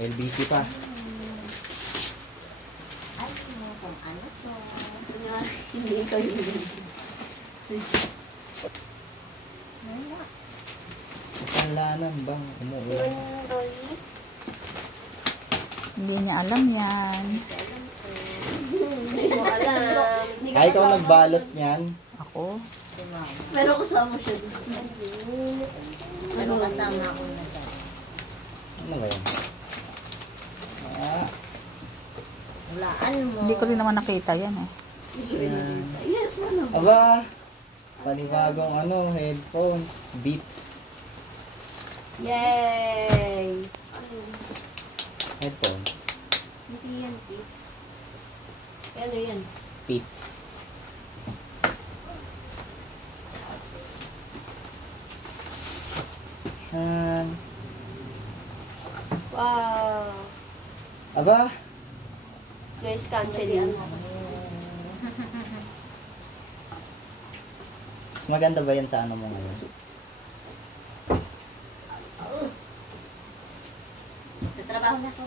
LBC pa. Ay, kung ano to. Hindi ko yun. Kalanan bang umuulan? Hindi niya alam yan. Hindi mo alam. Ay, ikaw nagbalot niyan. Ako? Pero kasama siya. Pero kasama ako na siya. Ano ba yan? Ah, Hulaan mo. Hindi ko rin naman nakita yan eh. yan. Yes, ano? Aba, panibagong headphones, Beats. Yay! Headphones, Hindi yan, Pits. Ano yan? Beats. Yan. Wow! Aba, Noise cancelling. mas maganda ba yan sa ano mo ngayon? Tatrabaho na ko.